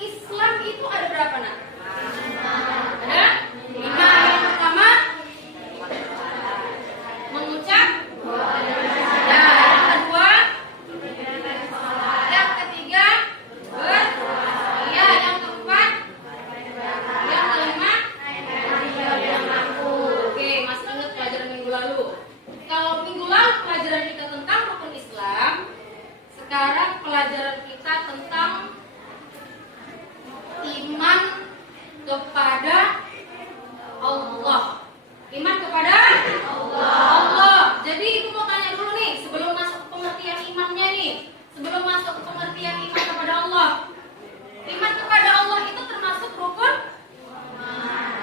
Islam itu ada berapa, Nak? Ada 5. Yang pertama mengucap ya, yang kedua yang ketiga ya, yang keempat yang kelima oke, masih ingat pelajaran minggu lalu? Kalau minggu lalu pelajaran kita tentang rukun Islam, sekarang pelajaran kita tentang iman kepada Allah. Iman kepada Allah. Jadi ibu mau tanya dulu nih, sebelum masuk pengertian imannya nih, sebelum masuk pengertian iman kepada Allah. Iman kepada Allah itu termasuk rukun?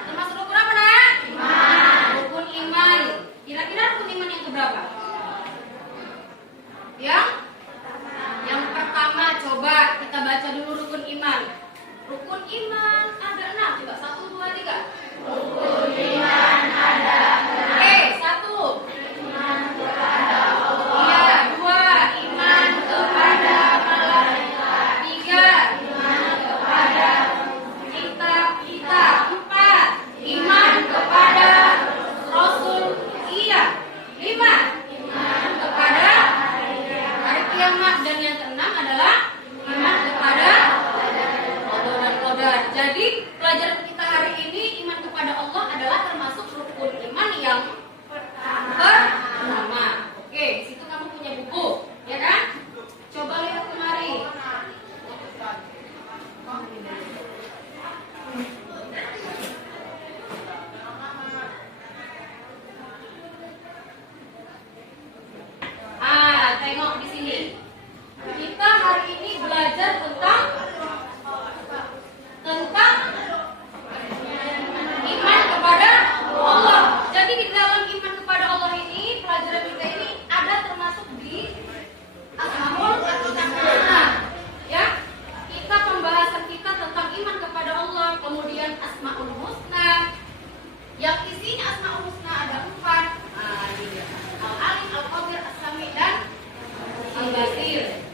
Termasuk rukun apa, Nak? Rukun iman. Kira-kira rukun iman yang keberapa? Yang pertama, coba kita baca dulu rukun iman. Rukun iman ada 6. Coba 1, 2, 3. Rukun iman ada 6. 1. Iman kepada Allah. Iya, 2. Iman kepada malaikat. 3. Iman kepada kitab-kitab. 4. Iman kepada Rasul. Iya. 5. Iman kepada hari kiamat. Dan yang keenam adalah iman kepada Allah. Jadi pelajaran kita hari ini, iman kepada Allah adalah termasuk rukun iman yang pertama. Oke, di situ kamu punya buku, ya kan? Coba lihat kemari. Tengok di sini. Kita hari ini belajar tentang iman kepada Allah. Jadi di dalam iman kepada Allah ini, pelajaran kita ini ada termasuk di Asmaul Husna. Ya, kita pembahasan kita tentang iman kepada Allah, kemudian Asmaul Husna. Yang isinya Asmaul Husna ada 4. Ini dia. Al-Alim, Al-Qadir, As-Sami dan Al-Basir.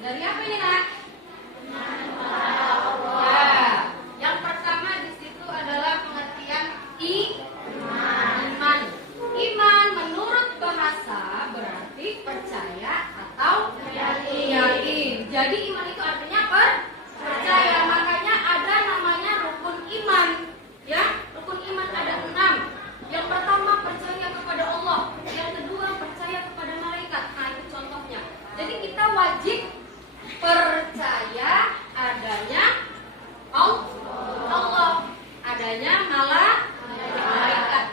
Dari apa ini, Nak? Ya, yang pertama di situ adalah pengertian iman. Iman menurut bahasa berarti percaya atau yakin. Jadi iman itu artinya percaya. Makanya ada namanya rukun iman. Ya, rukun iman ada 6. Yang pertama percaya kepada Allah. Yang kedua percaya kepada malaikat. Nah, itu contohnya. Jadi kita wajib percaya adanya Allah, adanya malaikat.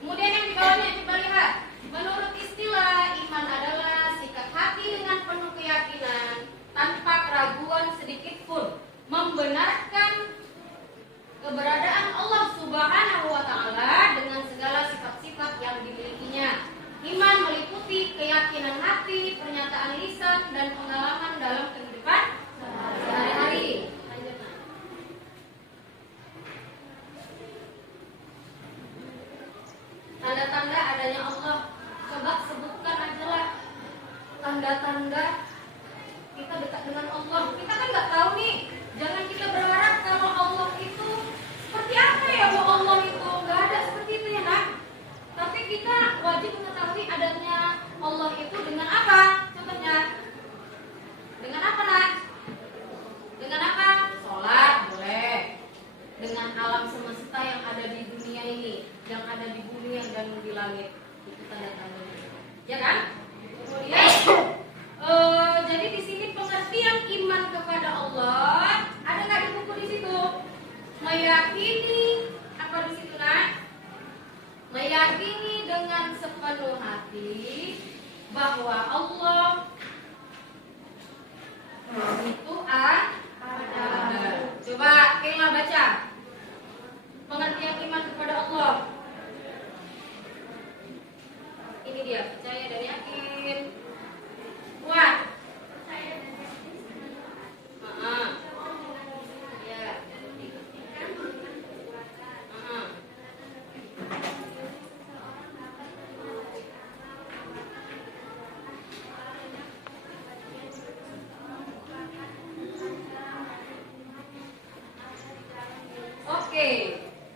Kemudian yang di bawahnya coba lihat. Menurut istilah, iman adalah sikap hati dengan penuh keyakinan tanpa keraguan sedikit pun membenarkan keberadaan Allah Subhanahu wa Ta'ala dengan segala sifat-sifat yang dimilikinya. Iman meliputi keyakinan hati, pernyataan lisan, dan pengalaman dalam kehidupan sehari-hari. Tanda-tanda adanya Allah. Coba sebutkan aja lah tanda-tanda kita dekat dengan Allah. Kita kan nggak tahu nih. Jangan kita berharap kalau Allah itu seperti apa ya, bahwa Allah itu nggak ada seperti itu ya, Nak. Tapi kita wajib mengetahui adanya Allah itu dengan apa? Contohnya dengan apa, Nak? Dengan apa? Sholat boleh. Dengan alam semesta yang ada di dunia ini, yang ada di bumi dan di langit, itu tanda-tandanya, ya kan? Kemudian, jadi di sini pengertian iman kepada Allah ada nggak di buku di situ? Meyakini apa di situ, Nak? Meyakini dengan sepenuh hati bahwa Allah itu ada. Coba Kayla baca pengertian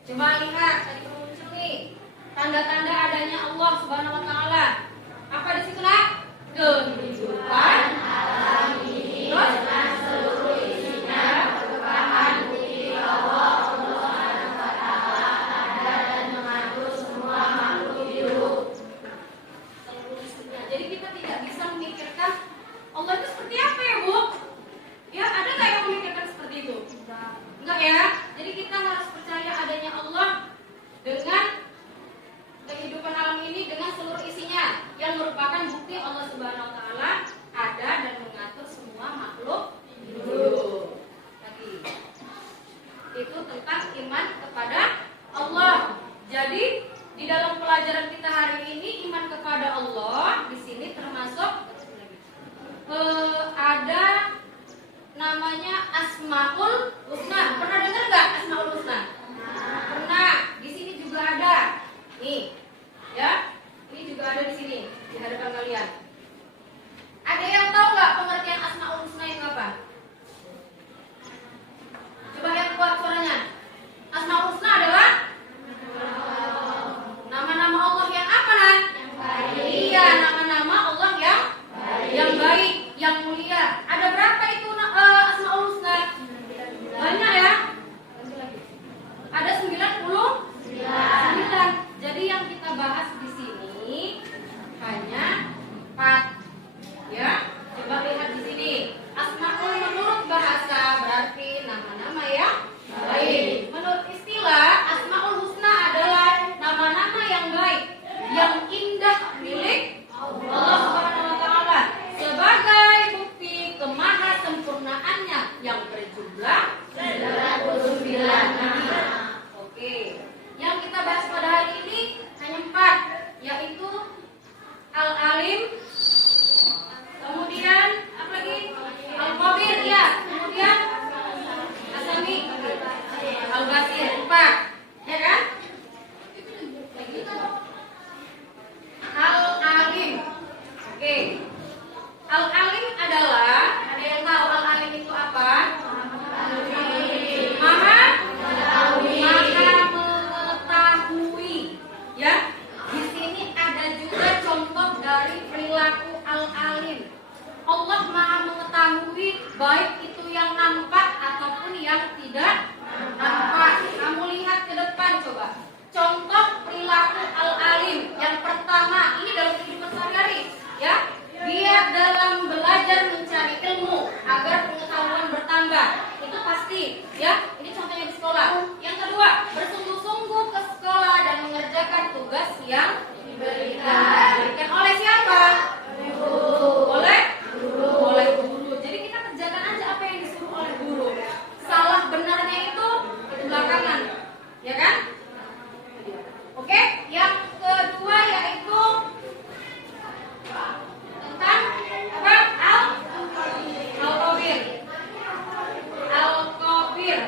Coba lihat tadi muncul nih tanda-tanda adanya Allah Subhanahu wa taala. Apa di situ, Nak? Kehidupan alam ini dengan seluruh isinya merupakan bukti Allah Subhanahu wa taala ada dan mengatur semua makhluk hidup. Seluruh isinya. Jadi kita tidak bisa memikirkan Allah itu seperti apa ya, Bu? Ya, ada nggak yang memikirkan seperti itu? Enggak ya. Jadi kita harus percaya adanya Allah dengan kehidupan alam ini dengan seluruh isinya yang merupakan bukti Allah Subhanahu wa taala ada dan mengatur semua makhluk hidup. Lagi. Itu tentang iman kepada Allah. Jadi di dalam pelajaran kita hari ini iman kepada Allah di sini termasuk ada namanya Asmaul Husna. Pernah dengar nggak Asmaul Husna? Pernah. Di sini juga ada. Nih, ya, ini juga ada di sini di hadapan kalian. Ada yang tahu nggak pengertian Asmaul Husna itu apa? Coba yang kuat suaranya. Asmaul Husna adalah nama-nama Allah yang apa, Nan? Iya, nama-nama Allah yang baik, yang mulia. Ada berapa itu Asmaul Husna? Banyak ya? Ada 99. Jadi yang kita bahas di sini hanya 4. Ya, coba lihat di sini. Asmaul menurut bahasa berarti nama-nama yang baik. Menurut istilah, Asmaul Husna adalah nama-nama yang baik, yang indah milik Allah Subhanahu wa taala sebagai bukti kemahasempurnaannya yang berjumlah 99. Oke. Yang kita bahas pada hari ini hanya 4, yaitu Al-Alim, kemudian apa lagi? Al-Khabir, ya. Kemudian As-Sami, Al-Basir, 4. Ya kan? Al-Alim. Oke. Al-Alim adalah, ada yang tahu Al-Alim itu apa? Maha mengetahui. Ya. Di sini ada juga contoh dari perilaku Al-Alim. Allah Maha mengetahui baik itu yang nampak ataupun yang tidak nampak. Kamu lihat ke depan coba. Contoh perilaku Al-Alim. Yang pertama, ini dalam kehidupan sehari-hari, ya. Dia dalam belajar mencari ilmu agar pengetahuan bertambah. Itu pasti, ya. Ini contohnya di sekolah. Yang kedua, bersungguh-sungguh ke sekolah dan mengerjakan tugas yang diberikan oleh siapa? Oleh guru. Jadi kita kerjakan aja apa yang disuruh oleh guru. Salah benarnya itu belakangan, ya kan? Oke, yang kedua yaitu tentang apa? Al-Khabir.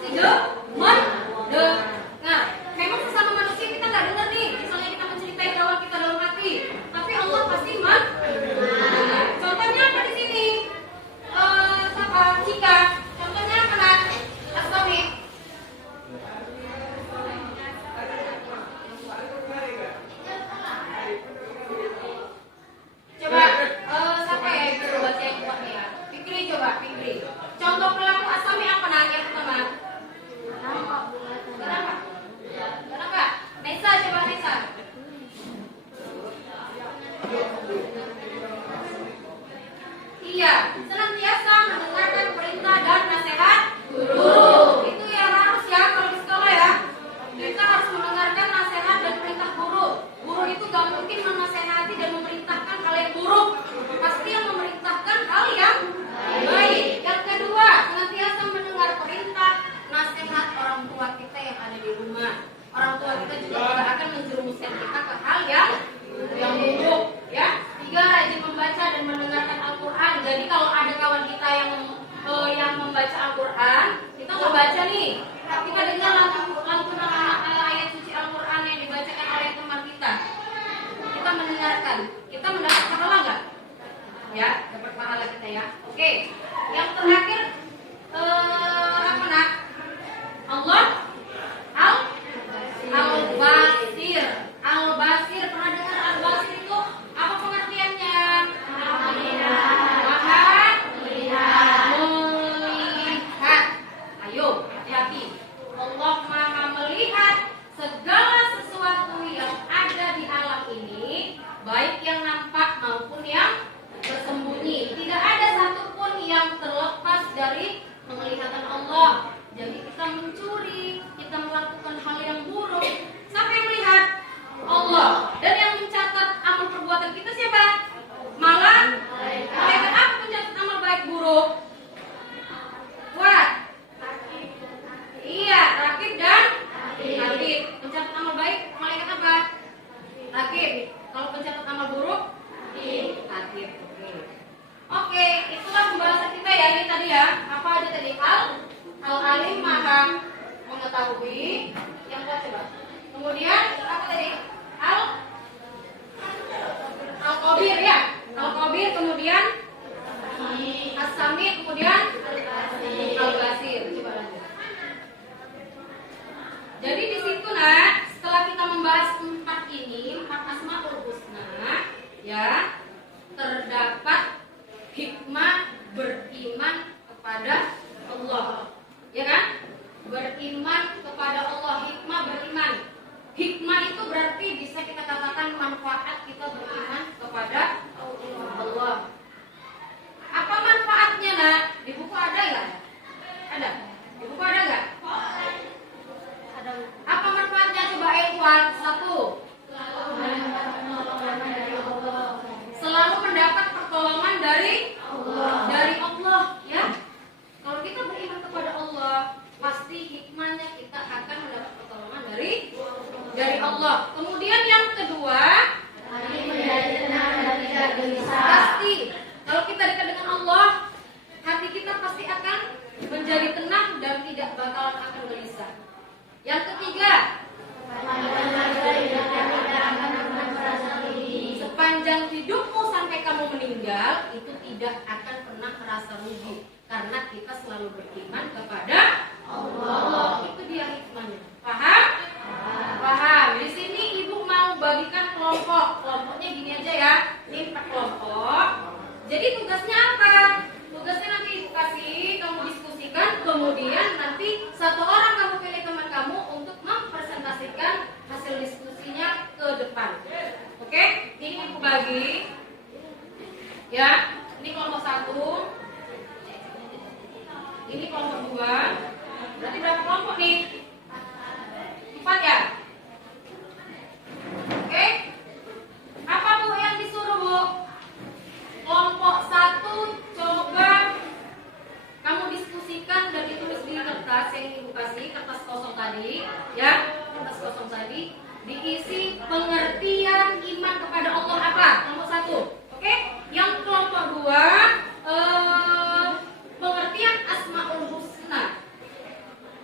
pasti mendengar. Memang sesama manusia kita nggak dengar nih. Misalnya kita menceritain kawan kita dalam hati, tapi Allah pasti mendengar. Contohnya apa di sini? Cika. Contohnya apa nak? Asami. Coba siapa ya yang bisa baca yang kuat nih ya? Fikri coba, Fikri. Contoh pelaku asami apa nak yang pertama? Kenapa? Kenapa? Nesa coba Nesa. Iya, senantiasa mendengarkan perintah dan nasihat guru. Itu yang harus ya kalau di sekolah ya. Kita harus mendengarkan nasihat dan perintah guru. Guru itu gak mungkin menasehati dan memerintahkan hal yang buruk. Pasti yang memerintahkan hal yang baik. Yang kedua, senantiasa mendengar perintah, nasihat orang tua kita yang ada di rumah. Orang tua kita juga tidak akan menjerumuskan kita ke hal yang buruk, ya. Tiga, rajin membaca dan mendengarkan Al-Quran. Jadi kalau ada kawan kita yang membaca Al-Quran, kita nggak baca nih, kita dengar lantunan ayat suci Al-Quran yang dibacakan oleh teman kita. Kita mendengarkan, kita mendapat pahala nggak? Ya, dapat pahala kita ya. Oke, yang terakhir apa nak? Allah Al-Basir. Al-Basir, pernah dengar Al-Basir itu apa pengertiannya? Melihat. Ayo, hati-hati. Allah Maha melihat segala sesuatu yang ada di alam ini, baik yang nampak maupun yang bersembunyi. Tidak ada satupun yang terlepas dari penglihatan Allah. Jadi kita mencuri, kita melakukan hal yang buruk, siapa yang melihat? Allah. Dan yang mencatat amal perbuatan kita siapa? Malaikat. Apa pencatat amal baik buruk? Kuat. Iya, rakib dan atid. Pencatat amal baik malaikat apa? Rakib. Kalau pencatat amal buruk? Atid. Oke, itulah pembahasan kita ya ini tadi ya. Apa aja tadi? Al-Alim Maha mengetahui. Yang kedua coba. Kemudian apa tadi? Al-Qabir ya. Al-Qabir, kemudian As-Sami, kemudian Al-Basir. Coba lanjut. Jadi di situ nah, setelah kita membahas empat Asmaul Husna, ya, terdapat hikmah beriman kepada Allah. Ya kan? Beriman kepada Allah, hikmah beriman. Hikmah itu berarti bisa kita katakan manfaat kita beriman kepada Allah. Apa manfaatnya nak? Di buku ada nggak? Ada? Di buku ada nggak? Ada. Apa manfaatnya? Coba Ikhwan. Satu. Selalu mendapat pertolongan dari Allah, ya. Kalau kita beriman kepada Allah, pasti hikmahnya kita akan mendapat pertolongan dari Allah. Kemudian yang kedua, pasti kalau kita dekat dengan Allah, hati kita pasti akan menjadi tenang dan tidak bakalan akan gelisah. Yang ketiga, sepanjang hidupmu sampai kamu meninggal, itu tidak akan pernah merasa rugi karena kita selalu beriman kepada Allah. Itu dia hikmahnya. Paham? Paham. Di sini ibu mau bagikan kelompok. Kelompoknya gini aja ya. Ini 4 kelompok. Jadi tugasnya apa? Tugasnya nanti ibu kasih, kamu diskusikan, kemudian nanti satu orang kamu pilih teman kamu untuk mempresentasikan hasil diskusinya ke depan. Oke? Ini ibu bagi. Ya, ini kelompok 1. Ini kelompok 2. Berarti berapa kelompok nih? 4 ya? Oke? Apa Bu yang disuruh Bu? Kelompok 1 coba kamu diskusikan dan ditulis di kertas yang ibu kasih, kertas kosong tadi, ya, kertas kosong tadi, diisi pengertian iman kepada Allah apa? Kelompok 1. Oke? Yang kelompok 2 pengertian Asmaul Husna.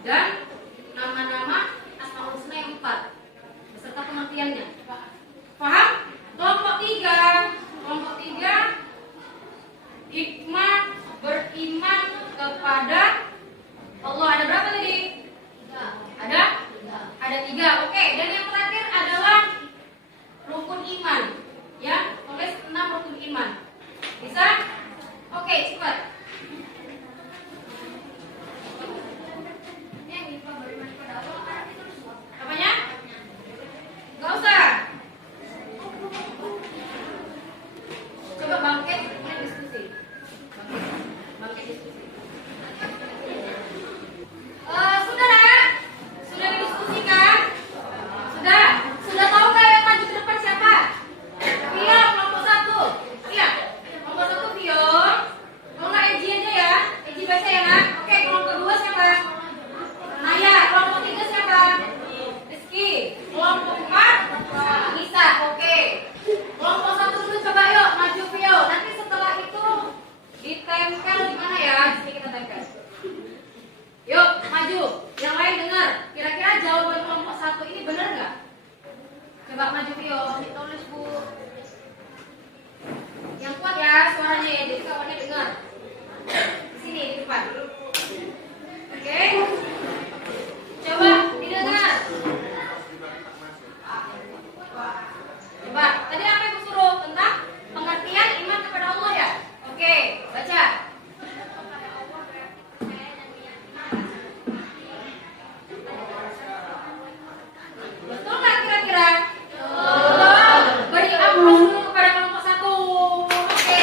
dan nama-nama Asmaul Husna yang 4 beserta pengertiannya. Paham? Kelompok 3 hikmah beriman kepada Allah. Ada berapa tadi? Ada 3. Oke, dan yang terakhir adalah rukun iman. Ya, tulis 6 rukun iman. Bisa? Oke, cepat. Apanya? Gak usah. Coba bangkit, kemudian diskusi. Bangkit diskusi. Sudah nak? Sudah didiskusikan? Sudah tahu nggak yang maju ke depan siapa? Vio, kelompok 1. Iya, kelompok 1 Vio. Kalau nggak Eji aja ya. Eji baca ya nak. Oke, kelompok 2 siapa? Naya. Kelompok 3 siapa? Rizky. Kelompok 4 Nisa. Oke. Kelompok 1 dulu coba yuk maju Vio. Nanti setelah itu ditempel di mana ya? Di sini kita tempel. Yuk maju. Yang lain dengar. Kira-kira jawaban kelompok 1 ini benar nggak? Coba maju Vio. Ditulis Bu. Yang kuat ya suaranya ya. Jadi kawannya dengar. Di sini di depan. Oke. Coba didengar. Coba, tadi apa yang suruh tentang pengertian iman kepada Allah ya? Oke, baca. Betul nggak kira-kira? Betul. Beri aplaus dulu kepada kelompok 1. Oke.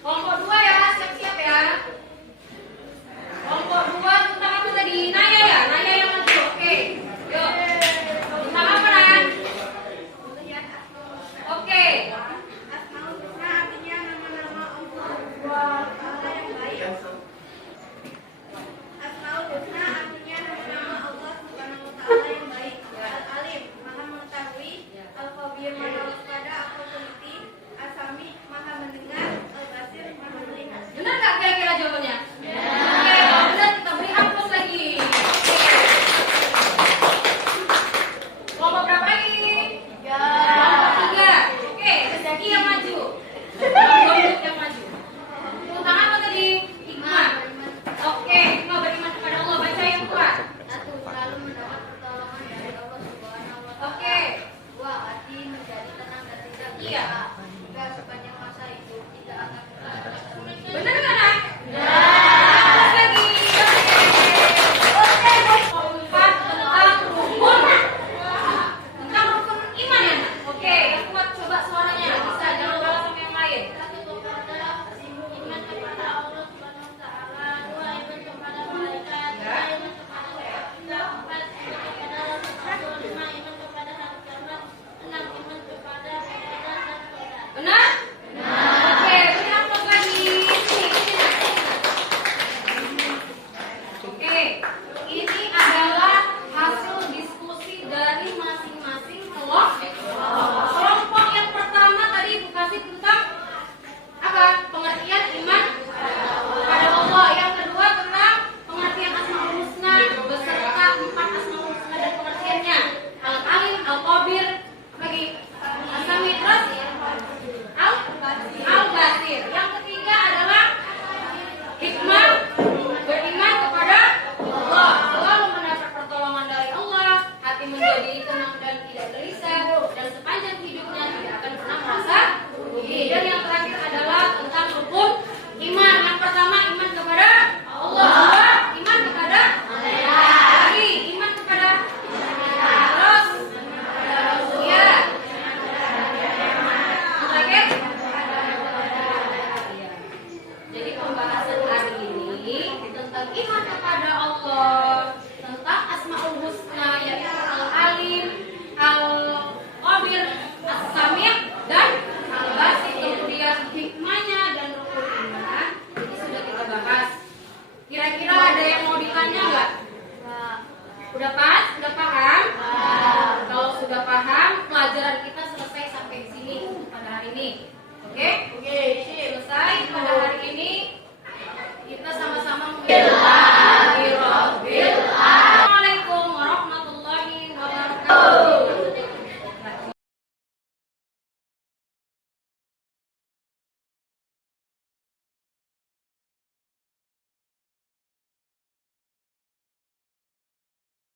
Kelompok 2 ya, siap-siap ya. Kelompok 2 tentang apa tadi? Naya ya? Naya yang maju. Oke. Yuk. Tentang apa, Nan? Oke. Asmaul Husna artinya nama-nama Allah yang baik. Asmaul Husna artinya nama-nama Allah Subhanahu wa taala yang baik. Al-Alim, Maha mengetahui. Al-Khabir, Maha waspada atau teliti. As-Sami, Maha mendengar. Al-Basir, Maha melihat. Benar nggak kira-kira jawabannya? Oke, kalau benar kita beri aplaus lagi. Kelompok berapa lagi? 3. Kelompok 3. Oke, Rizky yang maju. Kelompok yang maju. Tentang apa tadi? Hikmah. Oke, hikmah beriman kepada Allah. Baca yang kuat. 1. Selalu mendapat pertolongan dari Allah Subhanahu wa taala. Oke. 2. Hati menjadi tenang dan tidak Iya. Tiga, sepanjang masa hidup tidak akan pernah Benar nggak, Nak? Aplaus lagi. Oke. Keempat tentang rukun. Tentang rukun iman ya, Nak? Oke, yang kuat coba suaranya. Bisa, jangan kalah sama yang lain. iman kepada Allah Subhanahu wa taala, 2 iman kepada malaikat, 3 iman kepada kitab, 4 iman kepada Rasul, 5 iman kepada hari kiamat, 6 iman kepada akhirat dan qadar. Benar? Oke, beri aplaus lagi. Oke, ini adalah hasil diskusi dari masing-masing kelompok. Kelompok yang pertama tadi Ibu kasih tentang apa? Pengertian iman kepada Allah. Yang kedua tentang pengertian Asmaul Husna beserta 4 Asmaul Husna dan pengertiannya. Al-Alim, Al-Khabir, lagi As-Sami, terus Al-Basir. Yang ketiga adalah hikmah beriman kepada Allah. Selalu mendapat pertolongan dari Allah, hati menjadi tenang dan tidak gelisah, dan sepanjang hidupnya tidak akan pernah merasa rugi. Dan yang terakhir adalah tentang rukun iman. Yang pertama iman kepada Allah, iman kepada lagi iman kepada terus ya. Yang terakhir jadi pembahasan hari ini tentang iman kepada